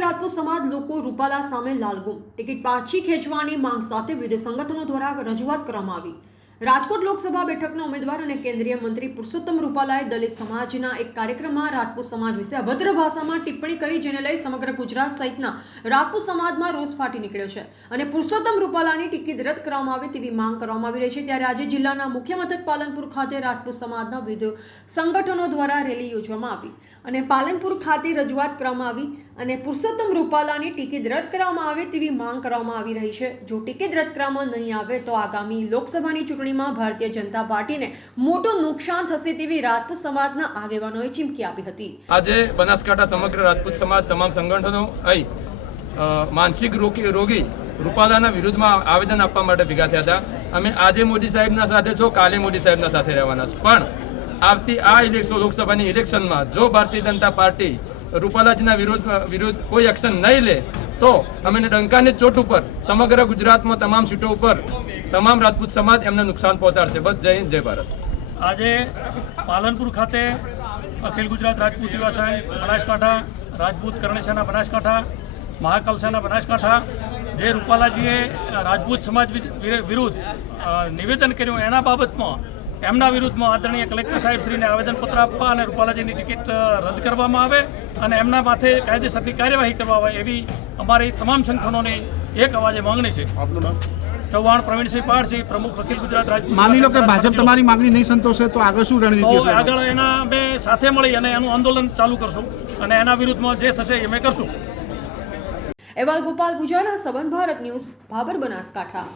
રાજપૂત સમાજ લોકો રૂપાલા સામે લાલગુમ. ટિકિટ પાછી ખેંચવાની માંગ સાથે વિવિધ સંગઠનો દ્વારા રજૂઆત કરવામાં આવી. રાજકોટ લોકસભા બેઠકના ઉમેદવાર અને કેન્દ્રીય મંત્રી પુરુષોત્તમ રૂપાલાએ દલિત સમાજના એક કાર્યક્રમમાં રાજપૂત સમાજ વિશે અભદ્ર ભાષામાં ટિપ્પણી કરી, જેને લઈ સમગ્ર ગુજરાત સહિતના રાજપૂત સમાજમાં રોષ ફાટી નીકળ્યો છે અને પુરુષોત્તમ રૂપાલાની ટિકિટ રદ કરવામાં આવે તેવી માંગ કરવામાં આવી રહી છે. ત્યારે આજે જિલ્લાના મુખ્ય મથક પાલનપુર ખાતે રાજપૂત સમાજના વિવિધ સંગઠનો દ્વારા રેલી યોજવામાં આવી અને પાલનપુર ખાતે રજૂઆત કરવામાં આવી. અને પુરુષોત્તમ રૂપાલાની ટિકિટ રદ કરવામાં આવે તેવી માંગ કરવામાં આવી રહી છે. જો ટિકિટ રદ કરવામાં નહીં આવે તો આગામી લોકસભાની ચૂંટણીમાં ભારતીય જનતા પાર્ટીને મોટું નુકસાન થશે તેવી રાજપૂત સમાજના આગેવાનોએ ચીમકી આપી હતી. આજે બનાસકાંઠા સમગ્ર રાજપૂત સમાજ, તમામ સંગઠનો અહીં માનસિક રોગી રોગી રૂપાલાના વિરુદ્ધમાં આવેદન આપવા માટે ભેગા થયા હતા. અમે આજે મોદી સાહેબના સાથે છો, કાલે મોદી સાહેબના સાથે રહેવાના છો. પણ આવતી આ ઇલેક્શન લોકસભાની ઇલેક્શનમાં જો ભારતીય જનતા પાર્ટી રૂપાલાજીના વિરુદ્ધ વિરુદ્ધ કોઈ એક્શન નહીં લે, તો અમે ડંકાની ચોટ ઉપર, સમગ્ર ગુજરાતમાં તમામ સીટો ઉપર, તમામ રાજપૂત સમાજ એમને નુકસાન પહોંચાડશે. બસ જય હિન્દ, જય ભારત. આજે પાલનપુર ખાતે અખિલ ગુજરાત રાજપૂત યુવાસાય બનાસકાંઠા, રાજપૂત કરણેશાના બનાસકાંઠા, મહાકલશાના બનાસકાંઠા, જે રૂપાલાજીએ રાજપૂત સમાજ વિરુદ્ધ નિવેદન કર્યું એના બાબતમાં, એમના વિરુદ્ધમાં આદરણીય કલેક્ટર સાહેબ શ્રીને આવેદનપત્ર આપવા અને રૂપાલાજીની ટિકિટ રદ કરવામાં આવે. અને એમના માથે કાયદેસરની કાર્યવાહી કરવા આવે એવી અમારી તમામ સંગઠનોની એક અવાજે માંગણી છે. ચૌહાણ પ્રવીણસિંહ પાડસિંહ પ્રમુખ અખિલ ગુજરાત રાજપૂત માની લો કે ભાજપ તમારી માંગણી નહીં સંતોષે તો આગળ શું રણનીતિ આગળ એના અમે સાથે મળી અને એનું આંદોલન ચાલુ કરશું અને એના વિરુદ્ધમાં જે થશે એ અમે કરશું. એવાલ ગોપાલ પૂજારા સબન ભારત ન્યૂઝ ભાબર બનાસકાંઠા.